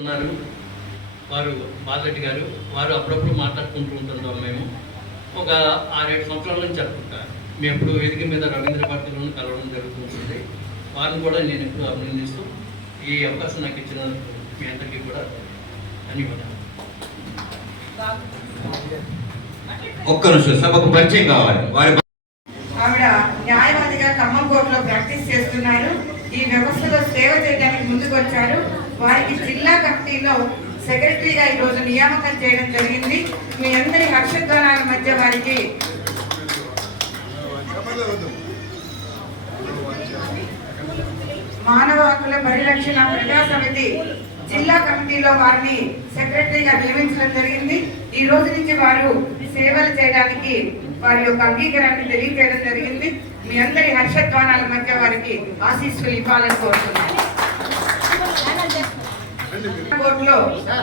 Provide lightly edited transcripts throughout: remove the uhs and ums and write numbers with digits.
ఉన్నారు వారు బాలరెడ్డి గారు. వారు అప్పుడప్పుడు మాట్లాడుకుంటూ ఉంటుంటాం. మేము ఒక 6-7 సంవత్సరాల నుంచి అనుకుంటా మేము ఎప్పుడు వేదిక మీద రవీంద్ర భారతిలోనూ కలవడం జరుగుతుంటుంది. వారిని కూడా నేను ఎప్పుడు అభినందిస్తూ ఈ అవకాశం నాకు ఇచ్చిన మీ అందరికీ కూడా ధన్యవాదాలు. ఒక్క నిమిషం సభకు పరిచయం కావాలి. ఆవిడ న్యాయవాదిగా ఖమ్మం కోర్టులో ప్రాక్టీస్ చేస్తున్నారు. ఈ వ్యవస్థలో సేవ చేయడానికి ముందుకు వచ్చారు. వారికి జిల్లా కమిటీలో సెక్రటరీగా ఈరోజు నియామకం చేయడం జరిగింది. మీ అందరి హర్షధ్వానాల మధ్య వారికి మానవ హక్కుల పరిరక్షణ ప్రజా సమితి జిల్లా కమిటీలో వారిని సెక్రటరీగా నియమించడం జరిగింది. ఈ రోజు నుంచి వారు సేవలు చేయడానికి వారి యొక్క అంగీకారాన్ని తెలియజేయడం జరిగింది. మీ అందరి హర్షధ్వానాల మధ్య వారికి ఆశీస్సులు ఇవ్వాలని కోరుతున్నాను. కోర్టులో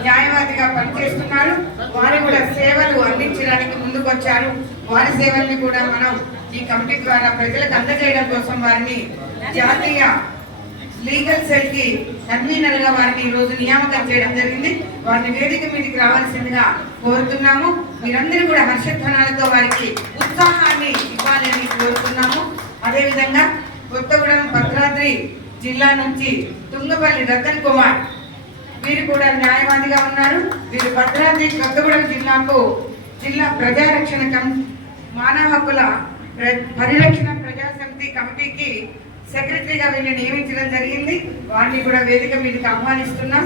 న్యాయవాదిగా పనిచేస్తున్నారు. వారు కూడా సేవలు అందించడానికి ముందుకు వచ్చారు. వారి సేవల్ని కూడా మనం ఈ కమిటీ ద్వారా ప్రజలకు అందజేయడం కోసం వారిని జాతీయ లీగల్ సెల్ కి కన్వీనర్ గా వారిని ఈ రోజు నియామకం చేయడం జరిగింది. వారిని వేదిక మీదకి రావాల్సిందిగా కోరుతున్నాము. మీరందరూ కూడా హర్షధ్వానాలతో వారికి ఉత్సాహాన్ని ఇవ్వాలని కోరుతున్నాము. అదేవిధంగా కొత్తగూడెం భద్రాద్రి జిల్లా నుంచి తుంగపల్లి రతన్ కుమార్ వీరు కూడా న్యాయవాదిగా ఉన్నారు. వీరు భద్రాద్రి కొత్తగూడెం జిల్లాకు జిల్లా ప్రజారక్షణ మానవ హక్కుల పరిరక్షణ ప్రజా సమితి కమిటీకి సెక్రటరీగా వీళ్ళని నియమించడం జరిగింది. వారిని కూడా వేదిక మీదకి ఆహ్వానిస్తున్నాం.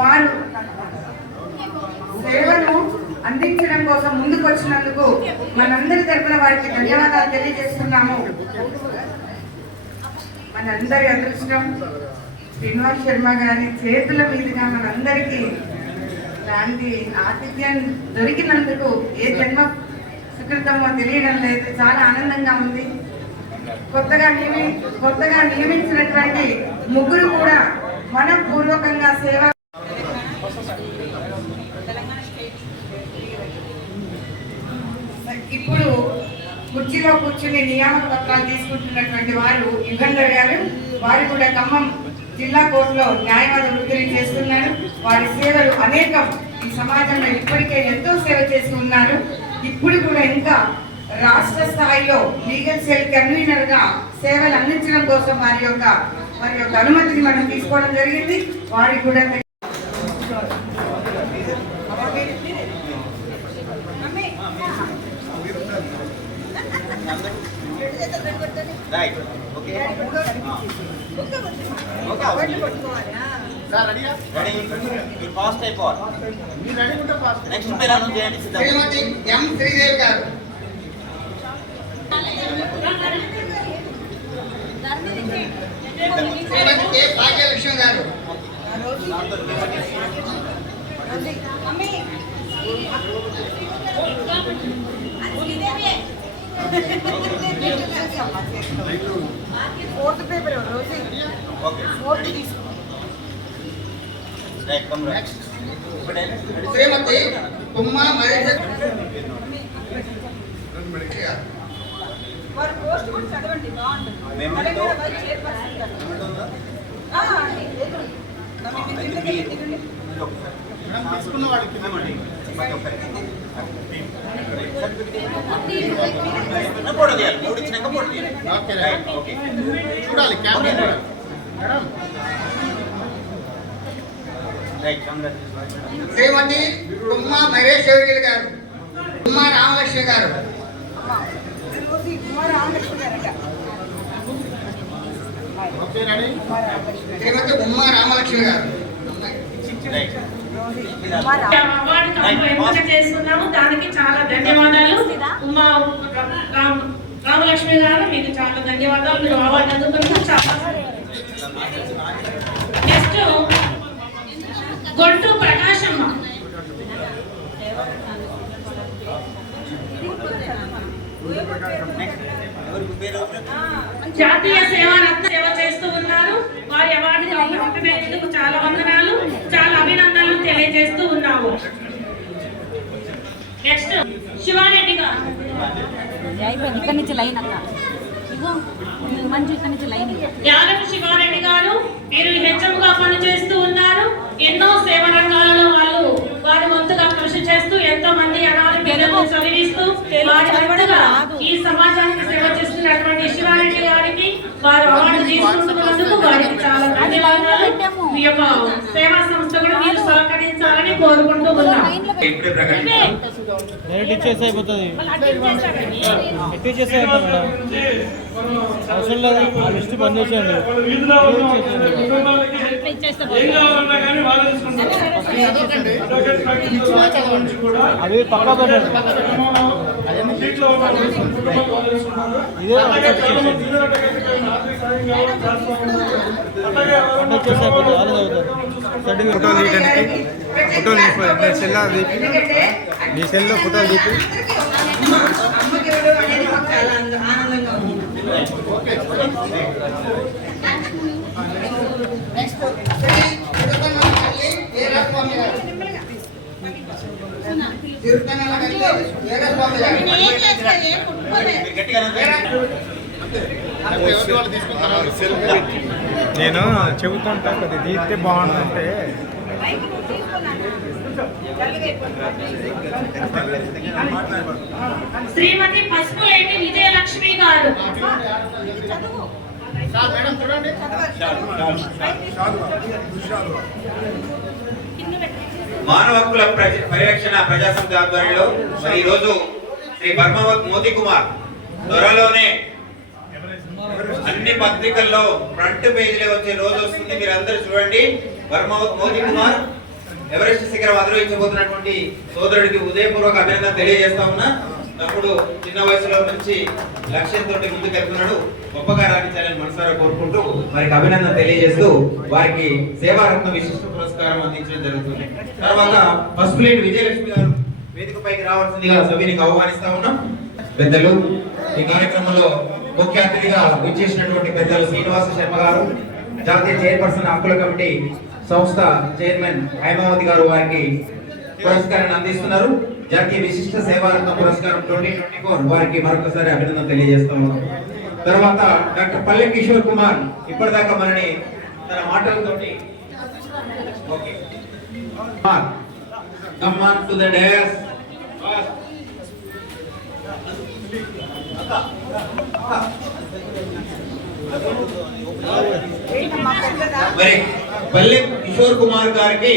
వారు సేవను అందించడం కోసం ముందుకు వచ్చినందుకు మనందరి తరపున వారికి ధన్యవాదాలు తెలియజేస్తున్నాము. మనందరి అదృష్టం శ్రీనివాస్ శర్మ గారి చేతుల మీదుగా మనందరికీ లాంటి ఆతిథ్యం దొరికినందుకు ఏ జన్మ సుకృతమో తెలియడం లేదు. చాలా ఆనందంగా ఉంది. కొత్తగా నియమించినటువంటి ముగ్గురు కూడా మనపూర్వకంగా సేవ ఇప్పుడు కుర్చీలో కూర్చుని నియామక పత్రాలు తీసుకుంటున్నటువంటి వారు యుగంధర్ గారు. వారు కూడా ఖమ్మం జిల్లా కోర్టులో న్యాయవాద వృత్తిని చేస్తున్నారు. వారి సేవలు అనేకం ఈ సమాజంలో ఇప్పటికే ఎంతో సేవ చేసి ఉన్నారు. ఇప్పుడు కూడా ఇంకా రాష్ట్ర స్థాయిలో లీగల్ సెల్ కన్వీనర్ గా సేవలు అందించడం కోసం వారి యొక్క అనుమతిని మనం తీసుకోవడం జరిగింది. వారికి కూడా భాగ్యలక్ష్మి గారు ఫోర్త్ పేపర్ రోజు ఫోర్త్ తీసుకో. శ్రీమతి ఉమ్మా వారి పోస్ట్ కూడా చదవండి, బాగుంటుంది. శ్రీమతి ఉమ్మా మహేశ్వరి గారు, ఉమ్మా రామలక్ష్మి గారు, శ్రీమతి ఉమ్మా రామలక్ష్మి గారు. ఎంపిక చేస్తున్నాము, దానికి చాలా ధన్యవాదాలు. ఉమ్మా రామలక్ష్మి గారు మీకు చాలా ధన్యవాదాలు. మీరు అవార్డు అందుకున్నందుకు చాలా. నెక్స్ట్ గొంటు ప్రకాశమ్మ జాతీయ సేవారత్న సేవ చేస్తూ ఉన్నారు. వారి అవార్డు చాలా వందనాలు, చాలా అభినందనలు తెలియజేస్తూ ఉన్నాము. నెక్స్ట్ శివారెడ్డి గారు. ఇక్కడ నుంచి లైన్ అక్క. యాదవ శివారెడ్డి గారు వీరు హెచ్ఎంగా పనిచేస్తూ ఉన్నారు. ఎన్నో సేవ రంగాలలో వారి వంతుగా కృషి చేస్తూ ఎంతో మంది అనాథ పిల్లలను చదివిస్తూ వారి వంతుగా ఈ సమాజానికి సేవ చేస్తున్నటువంటి శివారెడ్డి గారికి వారు అవార్డు తీసుకుంటున్నందుకు వారికి చాలా ధన్యవాదాలు. మీ యొక్క సేవా సంస్థ కూడా మీరు సహకరించాలని కోరుకుంటూ ఉన్నాం. ఇప్పుడే ప్రకటించాం. అవసరం లేదు, ఆ లిస్ట్ బంద్ చేసేయండి. అవి పక్కా పెట్టండి. ఇదే ఫోటోలు తీయడానికి ఫోటోలు నీ సెల్లో ఫోటోలు తీపి నేను చెబుతుంటా కొద్దిగా తీస్తే బాగుందంటే శ్రీమతి పసుపులేటి విజయలక్ష్మి గారు. మానవ హక్కుల పరిరక్షణ ప్రజా సమితి ఆధ్వర్యంలో మరి ఈ రోజు శ్రీ బర్మావత్ మోదీ కుమార్ త్వరలోనే అన్ని పత్రికల్లో ఫ్రంట్ పేజీలో వచ్చే రోజు వస్తుంది. మీరు అందరూ చూడండి. బర్మావత్ మోదీ కుమార్ ఎవరెస్ట్ శిఖరం అధిరోహించబోతున్నటువంటి సోదరుడికి ఉదయపూర్వక అభినందన తెలియజేస్తా ఉన్నా. తప్పుడు చిన్న వయసులో మంచి లక్ష్యంతో ముందుకెళ్తున్నాడు. గొప్పగా రాణించాలని మనసారా కోరుకుంటూ వారికి అభినందన తెలియజేస్తూ వారికి సేవారత్న విశిష్ట పురస్కారం అందించడం జరుగుతుంది. తర్వాత పసుపులేటి విజయలక్ష్మి గారు వేదికపైకి రావాల్సిందిగా సభ్యునికి ఆహ్వానిస్తా ఉన్నాం. పెద్దలు ఈ కార్యక్రమంలో ముఖ్య అతిథిగా విచ్చేసినటువంటి పెద్దలు శ్రీనివాస శర్మ గారు, జాతీయ చైర్పర్సన్ హక్కుల కమిటీ సంస్థ చైర్మన్ హైమావతి గారు వారికి పురస్కారాన్ని అందిస్తున్నారు. జాతీయ విశిష్ట సేవారత్న పురస్కారం 2024 వారికి మరొకసారి అభినందన తెలియజేస్తాము. తర్వాత డాక్టర్ పల్లె కిషోర్ కుమార్ ఇప్పటిదాకా మనని తన మాటలతోటి okay come on to the dais. మరి పల్లె కిషోర్ కుమార్ గారికి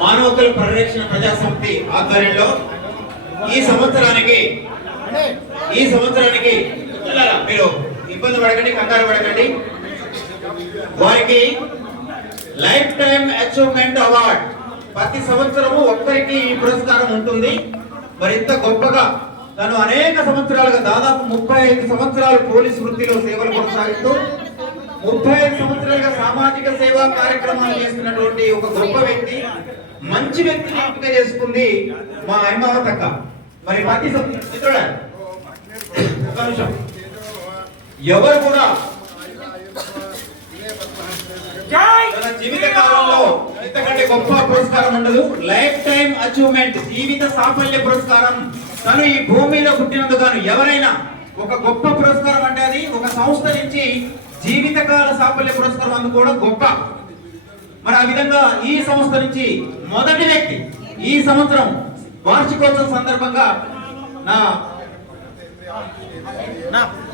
మానవ హక్కుల పరిరక్షణ ప్రజా సమితి ఆధ్వర్యంలో ఈ సంవత్సరానికి మీరు ఇబ్బంది పడకండి, కంగారు పడకండి. వారికి లైఫ్ టైం అచీవ్మెంట్ అవార్డ్ ప్రతి సంవత్సరము ఒక్కరికి ఈ పురస్కారం ఉంటుంది. మరింత గొప్పగా తను అనేక సంవత్సరాలుగా దాదాపు 35 సంవత్సరాలు పోలీసు వృత్తిలో సేవలు కొనసాగిస్తూ 35 సంవత్సరాలుగా సామాజిక సేవా కార్యక్రమాలు చేస్తున్నటువంటి ఒక గొప్ప వ్యక్తి, మంచి వ్యక్తిని ఎంపిక చేసుకుంది మా హైమావతి అక్క. మరి ప్రతి మిత్రుడా ఒక నిమిషం, ఎవరు కూడా తన జీవిత కాలంలో ఇంతకంటే గొప్ప పురస్కారం ఉండదు. లైఫ్ టైం అచీవ్మెంట్ జీవిత సాఫల్య పురస్కారం. తను ఈ భూమిలో పుట్టినందుకు ఎవరైనా ఒక గొప్ప పురస్కారం అంటే అది ఒక సంస్థ నుంచి జీవితకాల సాఫల్య పురస్కారం అందుకోవడం గొప్ప. మరి ఆ విధంగా ఈ సంస్థ నుంచి మొదటి వ్యక్తి ఈ సంవత్సరం వార్షికోత్సవం సందర్భంగా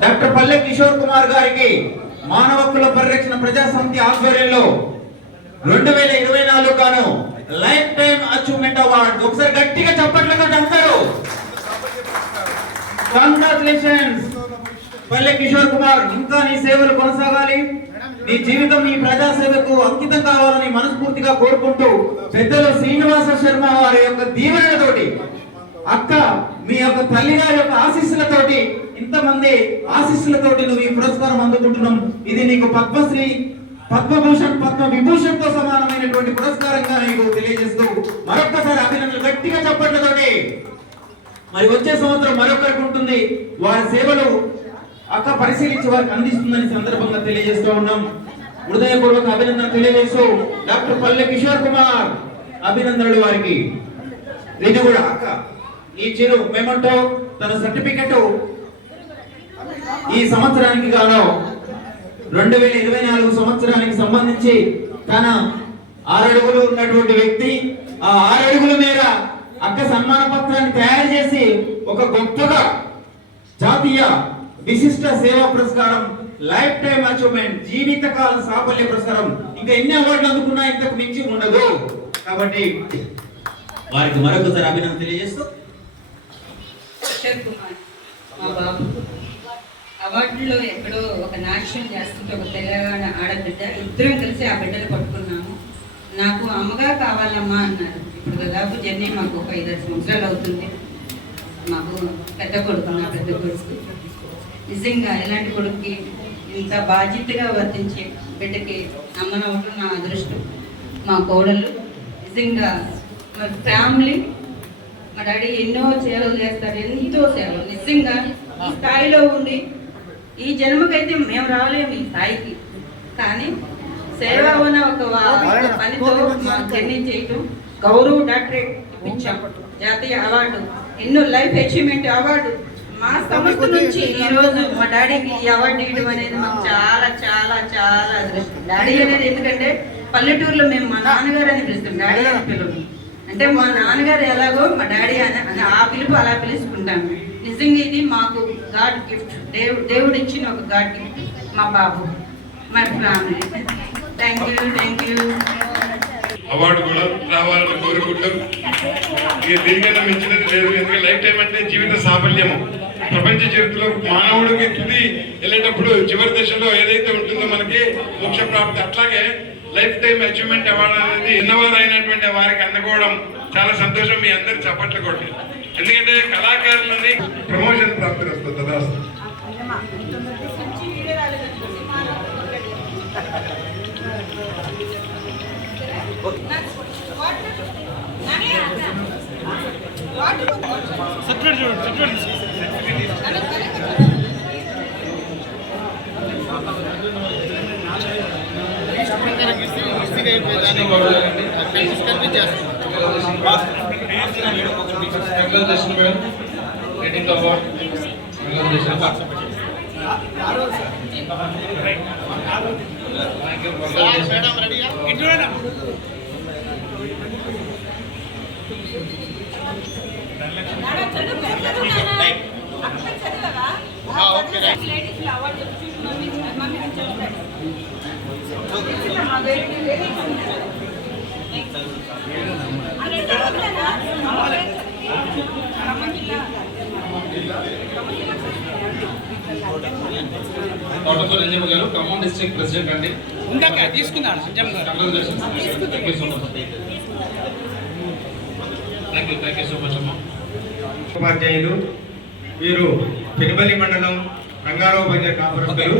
డాక్టర్ పల్లె కిషోర్ కుమార్ గారికి మానవ హక్కుల పరిరక్షణ ప్రజా సమితి ఆధ్వర్యంలో 2024 గాను లైఫ్ టైం అచీవ్మెంట్ అవార్డ్. ఒకసారి గట్టిగా చప్పట్లతో అందరూ కంగ్రాచులేషన్స్ పల్లె కిషోర్ కుమార్. ఇంకా నీ సేవలు కొనసాగాలి, నీ జీవితం ఈ ప్రజా సేవకు అంకితం కావాలని మనస్ఫూర్తిగా కోరుకుంటూ పెద్దలు శ్రీనివాస శర్మ వారి యొక్క దీవెనలతోటి, అక్క మీ యొక్క తల్లి గారి యొక్క ఆశీస్సులతోటి, ఇంతమంది ఆశీస్సులతోటి నువ్వు ఈ పురస్కారం అందుకుంటున్నాం. ఇది నీకు పద్మశ్రీ, పద్మభూషణ్, పద్మ విభూషణ్ తో సమానమైనటువంటి పురస్కారంగా నీకు తెలియజేస్తూ మరొక్కసారి అభినందనలు గట్టిగా చప్పట్లతోటి. మరి వచ్చే సంవత్సరం మరొకరికి ఉంటుంది. వారి సేవలు అక్క పరిశీలించి వారికి అందిస్తుందని సందర్భంగా తెలియజేస్తూ ఉన్నాం. హృదయపూర్వక అభినందన తెలియజేస్తూ డాక్టర్ పల్లె కిషోర్ కుమార్ అభినందనలు వారికి. ఇది కూడా అక్క ఈ చిరు మేమంటో తన సర్టిఫికెట్ ఈ సంవత్సరానికి గాను 2024 సంవత్సరానికి సంబంధించి తన 6 అడుగులు ఉన్నటువంటి వ్యక్తి ఆ 6 అడుగుల మేర అక్క సన్మాన పత్రాన్ని తయారు చేసి ఒక గొప్పగా జాతీయ విశిష్ట సేవా పురస్కారం లైఫ్ టైమ్ అచీవ్మెంట్ జీవితకాల సాఫల్య పురస్కారం ఇంకా ఎన్ని అవార్డులు అందుకున్నా ఇంతకు మించి ఉండదు. కాబట్టి వారికి మరొకసారి అభినందన తెలియజేస్తూ అక్షర్ కుమార్ మా బాబు అవార్డులో ఎక్కడో ఒక నాట్యం చేస్తుంటే ఒక తెలంగాణ ఆడబిడ్డ ఇద్దరం కలిసి ఆ బిడ్డలు పట్టుకున్నాము. నాకు అమ్మగా కావాలమ్మా అన్నారు. ఇప్పుడు దాదాపు జర్నీ మాకు ఒక 5-6 సంవత్సరాలు అవుతుంది. మాకు పెద్ద కొడుకు, నా పెద్ద కొడుకు నిజంగా ఎలాంటి కొడుకుకి ఇంత బాధ్యతగా వర్తించే బిడ్డకి అమ్మనవ్వడం నా అదృష్టం. మా కోడలు నిజంగా మా ఫ్యామిలీ, మా డాడీ ఎన్నో సేవలు చేస్తారు, ఎంతో సేవలు. నిజంగా ఈ స్థాయిలో ఉండి ఈ జన్మకైతే మేము రావలేము ఈ స్థాయికి, కానీ సేవ ఉన్న ఒక పనితో మా జర్నీ చేయటం, గౌరవ్ డాక్టరేట్ ఇప్పించాం, జాతీయ అవార్డు, ఎన్నో లైఫ్ అచీవ్మెంట్ అవార్డు మా సంస్థ నుంచి ఈ రోజు మా డాడీకి ఈ అవార్డు ఇవ్వడం అనేది మాకు చాలా చాలా చాలా అదృష్టం. డాడీ అనేది ఎందుకంటే పల్లెటూరులో మేము మా నాన్నగారు అని పిలుస్తాం, డాడీ అని పిలువు. అంటే మా నాన్నగారు ఎలాగో మా డాడీ అని ఆ పిలుపు అలా పిలుచుకుంటాము. నిజంగా ఇది మాకు గాడ్ గిఫ్ట్, దేవుడు ఇచ్చిన ఒక గాడ్ గిఫ్ట్ మా బాబు, మా ఫ్యామిలీ. Thank you. అవార్డు కూడా రావాలని కోరుకుంటూ ఇక దీనికైనా మించినది లేదు. ఎందుకంటే లైఫ్ టైం అంటే జీవిత సాఫల్యము. ప్రపంచ చరిత్రలో మానవుడికి తుది వెళ్ళేటప్పుడు చివరి దశలో ఏదైతే ఉంటుందో మనకి మోక్ష ప్రాప్తి, అట్లాగే లైఫ్ టైం అచీవ్మెంట్ అవార్డు అనేది ఎన్నవారు అయినటువంటి వారికి అందుకోవడం చాలా సంతోషం. మీ అందరు చప్పట్లు కొట్టి, ఎందుకంటే కళాకారులని ప్రమోషన్ ప్రాప్తి వస్తుంది కదా. తోటకూర అంజమ్మ గారు ఖమ్మం డిస్ట్రిక్ట్ ప్రెసిడెంట్ అండి. తీసుకున్నాను. థ్యాంక్ యూ సో మచ్ అమ్మా. ఉపాధ్యాయులు వీరు పెనుబలి మండలం రంగారావు బంజర్ కాపురస్తులు.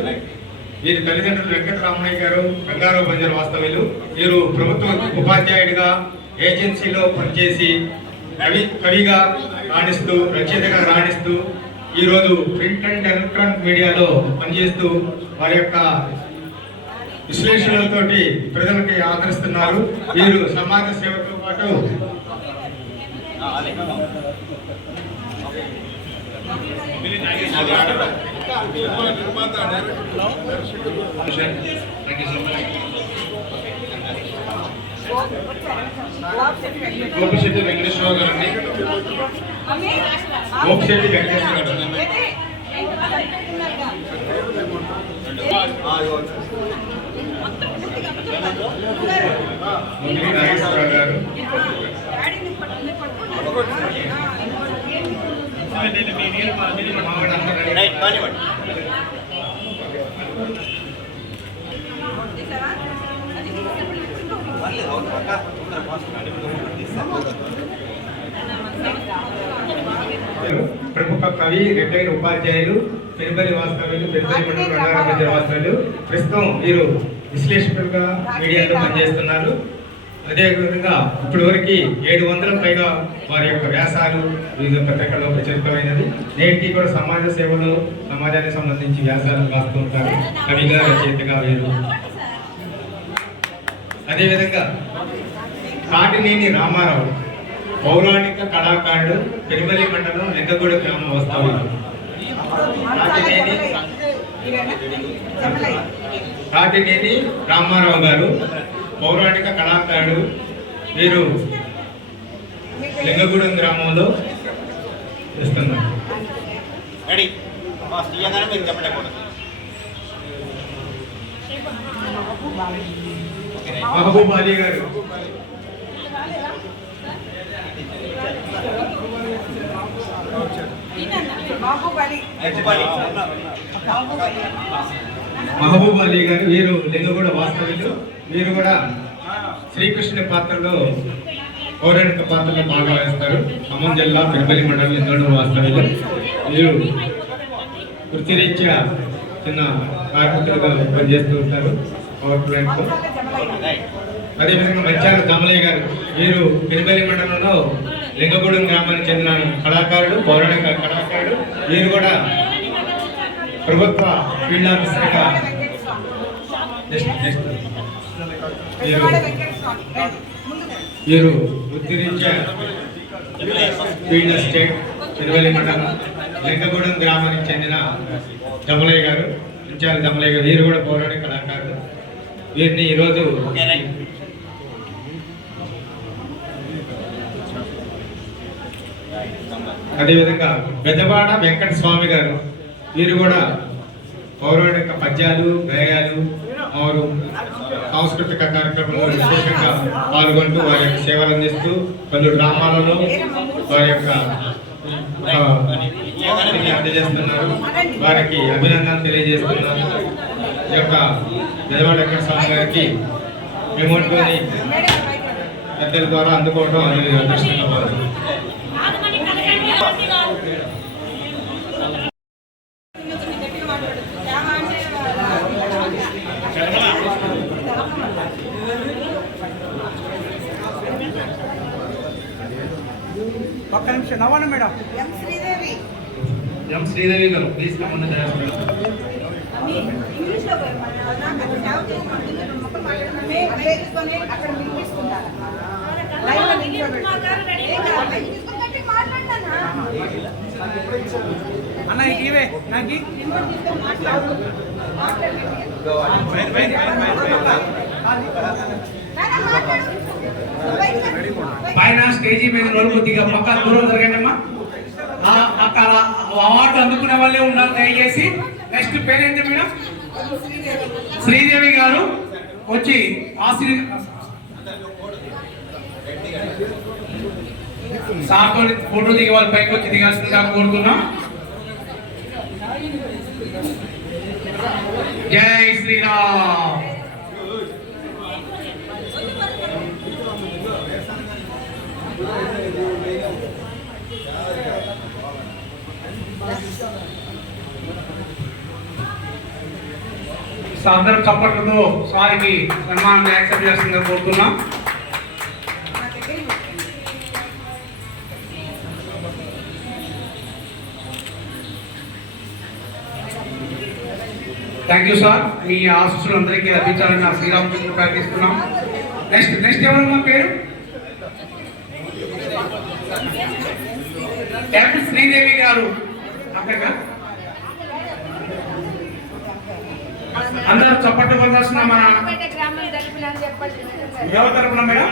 వీరి తల్లిదండ్రులు వెంకటరామయ్య గారు రంగారావు బంజర్ వాస్తవ్యులు. వీరు ప్రభుత్వ ఉపాధ్యాయుడిగా ఏజెన్సీలో పనిచేసి కవిగా రాణిస్తూ, రచయితగా రాణిస్తూ ఈరోజు ప్రింట్ అండ్ ఎలక్ట్రానిక్ మీడియాలో పనిచేస్తూ వారి యొక్క విశ్లేషణలతోటి ప్రజలకి ఆదరిస్తున్నారు. వీరు సమాజ సేవతో పాటు గోపిశెట్టి వెంకటేశ్వరరావు గారు అండి. గోపిశెట్టి వెంకటేశ్వరరావు గారు, నాగేశ్వరరావు గారు, ప్రముఖ కవి, రిటైర్డ్ ఉపాధ్యాయులు, పెనుబలి వాస్తవ్యులు, పెనుబలి మండలం రంగారావు బంజర్ వాస్తవ్యులు. ప్రస్తుతం వీరు విశ్లేషకులుగా మీడియాలో పనిచేస్తున్నారు. అదేవిధంగా ఇప్పటి వరకు 700 పైగా వారి యొక్క వ్యాసాలు వివిధ పత్రికల్లో ప్రచురితమైనది. నేటికి కూడా సమాజ సేవలో సమాజానికి సంబంధించి వ్యాసాలు రాస్తూ ఉంటారు కవిగా, రచయితగా వీరు. అదేవిధంగా కాటినేని రామారావు పౌరాణిక కళాకారుడు, పెనుబలి మండలం లింగగూడ గ్రామం వాస్తవ్యులు. కాటినేని తాటినేని రామారావు గారు పౌరాణిక కళాకారుడు. వీరు లింగగూడెం గ్రామంలో చేస్తున్నారు. రెడీ తీయగానే మీరు చెప్పలేకూడదు. మహబూబ్ అలీ గారు మహబూబ్ అలీ గారు వీరు లింగగూడ వాస్తవ్యులు. వీరు కూడా శ్రీకృష్ణుని పాత్రలో పౌరాణిక పాత్రలో బాగా వేస్తారు. ఖమ్మం జిల్లా పెరుపల్లి మండలం లింగగూడ వాస్తవ్యులు. వీరు వృత్తిరీత్యా చిన్న కార్మికులుగా పనిచేస్తూ ఉంటారు పవర్ ప్లాంట్ లో. అదేవిధంగా మత్స్యాల దమలయ్య గారు వీరు పెరుపల్లి మండలంలో లింగగూడెం గ్రామానికి చెందిన కళాకారుడు, పౌరాణిక కళాకారుడు. వీరు కూడా ప్రభుత్వ ఫీల్డ్ ఆఫీసర్గా వీరు వృత్తిరీత్యా ఫీల్డ్ అసిస్టెంట్ పెరుపల్లి మండలం లింగగూడెం గ్రామానికి చెందిన దమలయ్య గారు, మత్స్యాల దమలయ్య గారు. వీరు కూడా పౌరాణిక కళాకారుడు. వీరిని ఈరోజు అదేవిధంగా బెజవాడ వెంకట స్వామి గారు. వీరు కూడా పౌరాణిక పద్యాలు, గేయాలు వారు సాంస్కృతిక కార్యక్రమంలో విశేషంగా పాల్గొంటూ వారి యొక్క సేవలు అందిస్తూ పలు గ్రామాలలో వారి యొక్క అందజేస్తున్నారు. వారికి అభినందనలు తెలియజేస్తున్నారు. ఈ యొక్క బెజవాడ వెంకట స్వామి గారికి మెమోంటోని పెద్దల ద్వారా అందుకోవడం అనేది అదృష్టంగా భావిస్తున్నాను. ఒక్క నిమిషం నవ్వండి మేడం. ఎం శ్రీదేవి గారు ప్లీజ్ కమ్మన్న అన్న ఇవే నాకు పైన స్టేజీ మీద కొద్దిగా పక్క దూరం జరగండమ్మా. అక్కడ అవార్డు అందుకునే వాళ్ళే ఉన్నారు దయచేసి. నెక్స్ట్ పేరేంటి మేడం? శ్రీదేవి గారు వచ్చి సార్తో ఫోటో దిగే వాళ్ళ పైకి వచ్చి దిగాల్సిందిగా కోరుతున్నాం. జై శ్రీరామ్. అందరూ చప్పట్లతో సారికి సన్మానం యాక్సెప్ట్ చేస్తుందిగా కోరుతున్నాం. Thank you sir. మీ ఆశీస్సులు అందరికీ లభించాలని నా శ్రీరామచంద్ర ప్రార్థిస్తున్నాం. నెక్స్ట్ ఎవరన్నా పేరు? శ్రీదేవి గారు అక్కడ అందరూ చప్పట్లు కొనాల్సిన మన ఎవరి తరపున మేడం?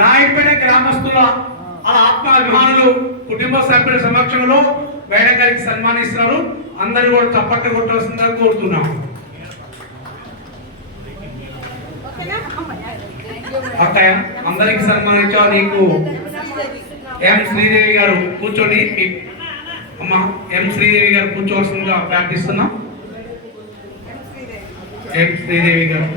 నాయుడుపేట గ్రామస్తుల ఆత్మాభిమానులు కుటుంబ సభ్యుల సమక్షంలో మేడం గారికి సన్మానిస్తున్నారు. అందరూ కూడా చప్పట్లు కొట్టాల్సిందిగా కోరుతున్నాం. అక్కయ్య అందరికి సన్మానించా. నీకు ఎం శ్రీదేవి గారు కూర్చొని అమ్మ ఎం శ్రీదేవి గారు కూర్చోవలసిందిగా ప్రార్థిస్తున్నాం. ఎం శ్రీదేవి గారు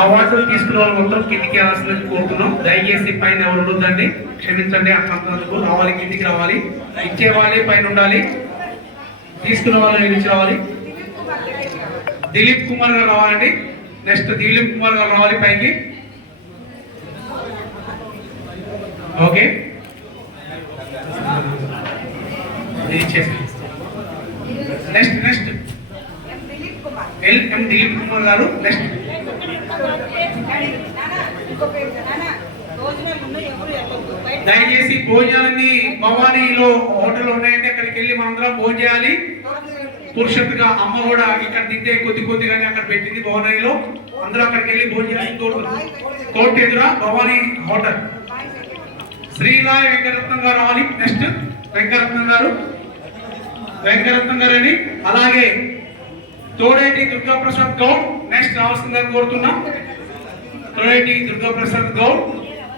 అవార్డు తీసుకున్న వాళ్ళు మొత్తం కిందికి రావాల్సిందని కోరుతున్నాం. దయచేసి పైన ఎవరు ఉండొద్దండి, క్షమించండి. అట్లందుకు రావాలి, కిందికి రావాలి. ఇచ్చే వాళ్ళే పైన ఉండాలి, తీసుకున్న వాళ్ళు నిలిచి రావాలి. దిలీప్ కుమార్ గారు రావాలండి. నెక్స్ట్ దిలీప్ కుమార్ గారు రావాలి పైకి. ఓకే నెక్స్ట్ ఎం దిలీప్ కుమార్ గారు. నెక్స్ట్ దయచేసి భోజనాలన్నీ భవానీలో హోటల్ ఉన్నాయంటే అక్కడికి వెళ్ళి మనందరం భోజనం చేయాలి. పురుషత్తుగా అమ్మ కూడా ఇక్కడ తింటే కొద్దిగానే అక్కడ పెట్టింది భవానీలో. అందరూ అక్కడికి వెళ్ళి భోజనం చేయాలి. కోర్టు ఎదురా భవానీ హోటల్. శ్రీలాయ్ వెంకటరత్నం గారు రావాలి. నెక్స్ట్ వెంకటరత్నం గారు అని, అలాగే తోడేటి దుర్గాప్రసాద్ గౌడ్ నెక్స్ట్ రావాల్సిందిగా కోరుతున్నాం. తోడేటి దుర్గాప్రసాద్ గౌడ్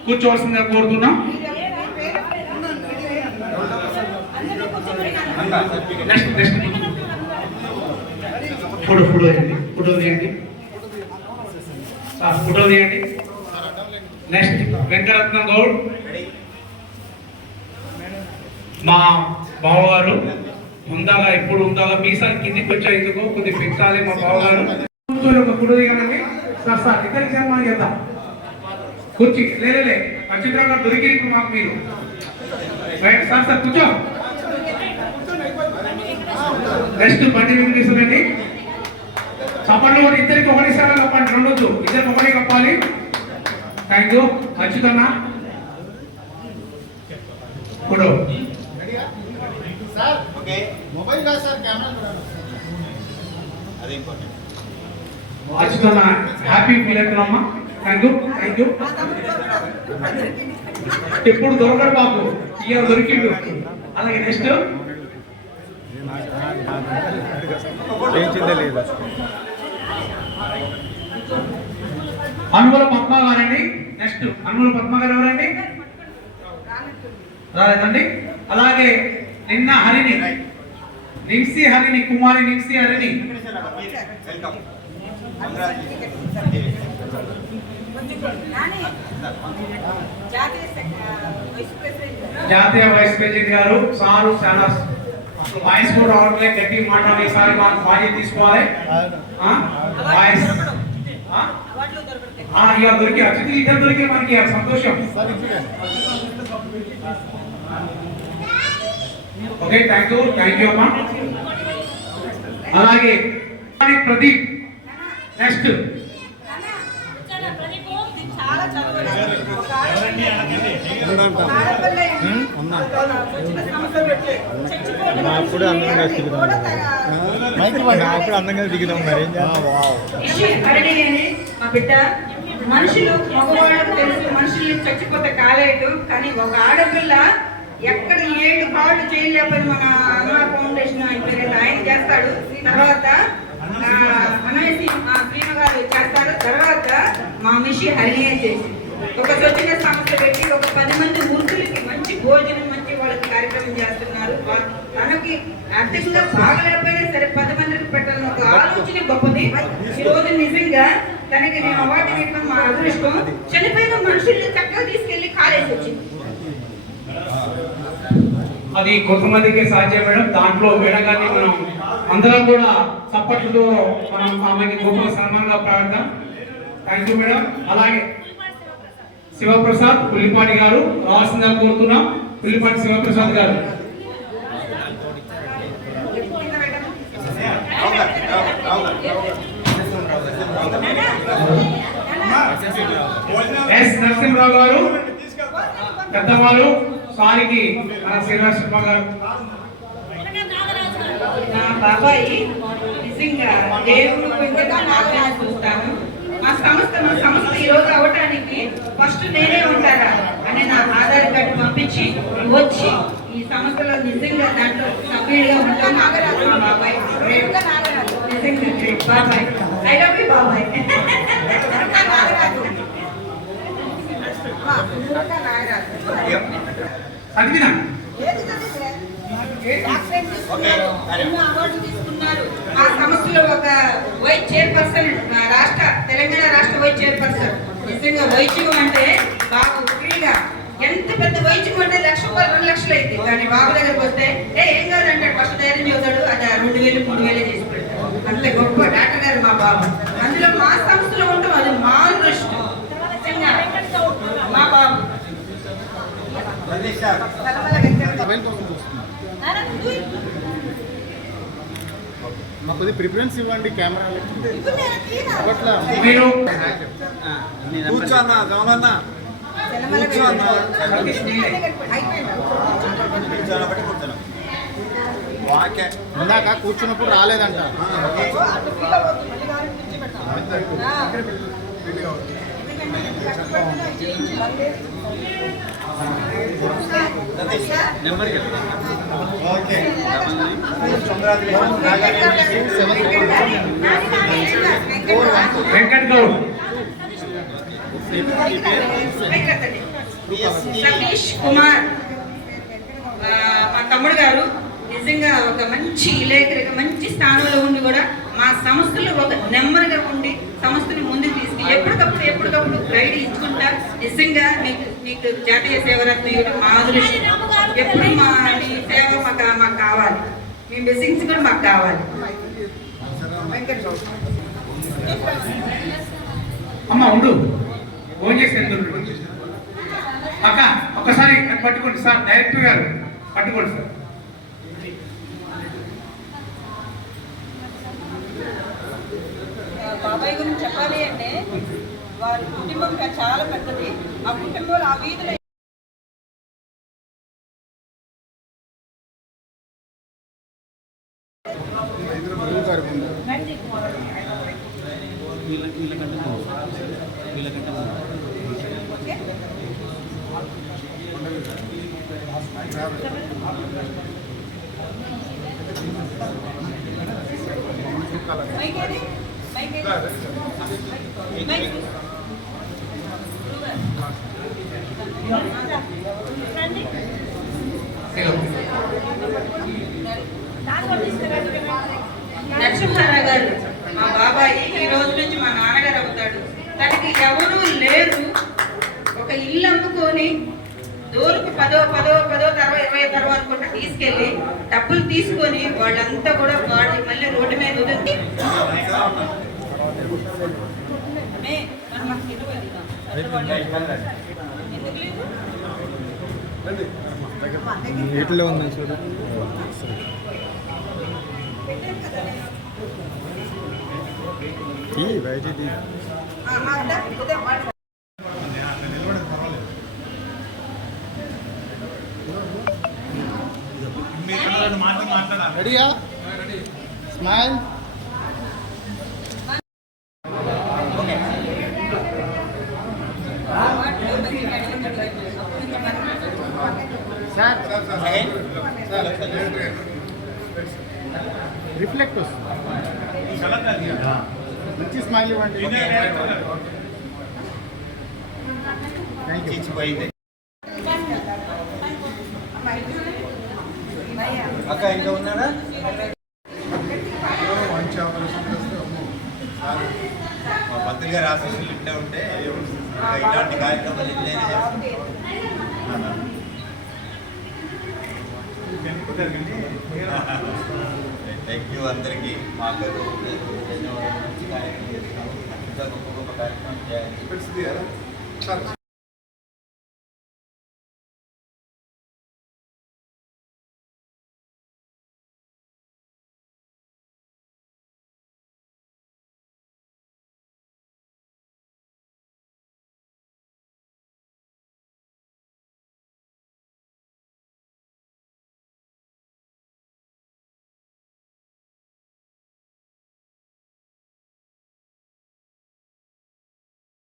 కూర్చోవలసిందిగా కోరుతున్నాం. నెక్స్ట్ ఫోటో తీయండి. నెక్స్ట్ వెంకటరత్నం గౌడ్ మా బావగారు ఉందాగా, ఎప్పుడు ఉందాగా మీసాలు కిందికి వచ్చా ఎందుకు కొద్దిగా పెంచాలి మా బావగారు. ఒక ఫోటో దిగానండి సార్ ఇద్దరికి సన్మానం చేద్దాం. కూర్చి లేలే అచ్యుతరావు గారు దొరికింది ఇప్పుడు మాకు మీరు సార్ కూర్చో. నెక్స్ట్ బండి తీసుకురండి. చప్పట్లు కూడా ఇద్దరికి ఒకటిసారి కప్పండి, రెండొద్దు, ఇద్దరికి ఒకటే కప్పాలి. థ్యాంక్ యూ అచ్యుతన్న. ఫోటో అచ్యుతన్న హ్యాపీ ఫీల్ అవుతున్నామ్మా. Thank you. ఎప్పుడు దొరకడు బాబు, ఇవాళ దొరికిండు. అలాగే నెక్స్ట్ అనుమల పద్మ గారండి. నెక్స్ట్ అనుమల పద్మ గారు ఎవరండి? రాలేదండి. అలాగే నిన్న హరిణి కుమారి నిమ్సి హరిణి. జాతీయ వైస్ ప్రెసిడెంట్ గారు సారు చాలా వాయిస్ కూడా రావట్లేదు, గట్టి మాట్లాడి ఈసారి మాకు బాధ్యత తీసుకోవాలి. వాయిస్ ఇక దొరికి అతిథి ఇద్దరు దొరికి మనకి సంతోషం. ఓకే థ్యాంక్ యూ అమ్మా. అలాగే ప్రదీప్ నెక్స్ట్ అందంగా దిగుతాం మరి. మా బిడ్డ మనుషులు మగవాళ్ళకు తెలుసు, మనుషులు చచ్చిపోతే కాలేదు, కానీ ఒక ఆడపిల్ల ఎక్కడ 7 కాళ్ళు చేయలేకపోతే మన అమ్మ ఫౌండేషన్ ఆయన చేస్తాడు. తర్వాత అనేసి మా ప్రేమ గారు చేస్తారు. తర్వాత మా మిషి హరిణే చేసి ఒక స్వచ్ఛత సంస్థ పెట్టి ఒక 10 మంది వృద్ధులకి మంచి భోజనం, మంచి వాళ్ళకి కార్యక్రమం చేస్తున్నారు. తనకి ఆర్థికంగా బాగలేకపోయినా సరే 10 మందికి పెట్టాలని ఒక ఆలోచన గొప్పది. ఈ రోజు నిజంగా తనకి మేము అవార్డు ఇవ్వడం మా అదృష్టం. చనిపోయిన మనుషుల్ని చక్కగా తీసుకెళ్లి కాలేసి వచ్చింది. అది కొంతమందికి సాధ్యం మేడం. దాంట్లో మేడం గారిని మనం అందరం కూడా చప్పట్లతో మనం ఆమెకి గొప్ప సన్మానంగా ప్రార్థన. Thank you madam. అలాగే శివప్రసాద్ పుల్లిపాటి గారు రావాల్సిందిగా కోరుతున్నాం. పుల్లిపాటి శివప్రసాద్ గారు. ఎస్ నరసింహరావు గారు పెద్దవాళ్ళు. సారికి మన శ్రీనివాస శర్మ గారు. నా బాబాయి నిజంగా దేవుడు పెద్దగా నాగా చూస్తాను. మా సంస్థ ఈ రోజు అవటానికి ఫస్ట్ నేనే ఉంటారా అని నా ఆధార్ కార్డు పంపించి వచ్చి ఈ సంస్థలో నిజంగా దాంట్లో సభ్యుడిగా ఉంటాను. నాగరాజు మా బాబాయ్ నిజంగా బాబాయ్. ఐ లవ్ యూ బాబాయ్. చదివినా అవార్డు తీసుకున్నారు. ఆ సంస్థలో ఒక వైస్ చైర్పర్సన్, తెలంగాణ రాష్ట్ర వైస్ చైర్పర్సన్. నిజంగా వైద్యం అంటే బాబు ఫ్రీగా ఎంత పెద్ద వైద్యం అంటే 1,00,000 రూపాయలు 2 లక్షలు అయితే, కానీ బాబు దగ్గరకు వస్తే ఏం కాదంటాడు. ఫస్ట్ ధైర్యం చదువుతాడు, అది 2,000 3,000 చేసి పెడతాడు. అంత గొప్ప డాక్టర్ గారు మా బాబు. అందులో మా సంస్థలో ఉంటాం, అది మా దృష్టి. మా బాబు మాకు ప్రిఫరెన్స్ ఇవ్వండి కెమెరా. మీరు కూర్చోన్నా ఇందాక కూర్చున్నప్పుడు రాలేదంట. ఓకే వెంకట్ గౌడ్, సతీష్ కుమార్ మా తమ్ముడు గారు నిజంగా ఒక మంచి విలేకరిగా మంచి స్థానంలో ఉండి కూడా మా సంస్థలో ఒక నెంబర్గా ఉండి సంస్థని ముందుకు తీసుకెళ్ళి ఎప్పటికప్పుడు గైడ్ ఇచ్చుకుంటా నిజంగా మీకు జాతీయ సేవరత్న ఇవ్వడం మా అదృష్టం. ఎప్పుడు మా మీ సేవ మాకు కావాలి, మీ బ్లెస్సింగ్స్ కూడా మాకు కావాలి. అమ్మ ఉండు, ఫోన్ చేసి అక్క ఒక్కసారి పట్టుకోండి సార్, డైరెక్టర్ గారు పట్టుకోండి సార్. బాబాయ్ గురించి చెప్పాలి అంటే వారి కుటుంబం చాలా పెద్దది. ఆ కుటుంబంలో ఆ వీధిలో నరసింహారావు గారు మా బాబాయ్ ఈ రోజు నుంచి మా నాన్నగారు అవుతాడు. తనకి ఎవరూ లేరు. ఒక ఇల్లు అమ్ముకొని దూరకు 10 20 తర్వాత కూడా తీసుకెళ్ళి డబ్బులు తీసుకొని వాళ్ళంతా కూడా మళ్ళీ రోడ్డు మీద వదిలి వీటిలో ఉంది చూడు. బయట రెడీయా? స్మైల్. సార్ రిఫ్లెక్ట్ వస్తుంది. మంచి స్మైల్ ఇవ్వండి. Thank you. అక్క ఇంకా ఉన్నారా? మా మంత్రి గారు ఆఫీసులు ఇంటే ఉంటే ఇలాంటి కార్యక్రమాలు నేనే చేస్తాను. థ్యాంక్ యూ అందరికీ. మాకు మంచి కార్యక్రమం చేస్తున్నాము. ఇంకా గొప్ప కార్యక్రమం చేయాలి.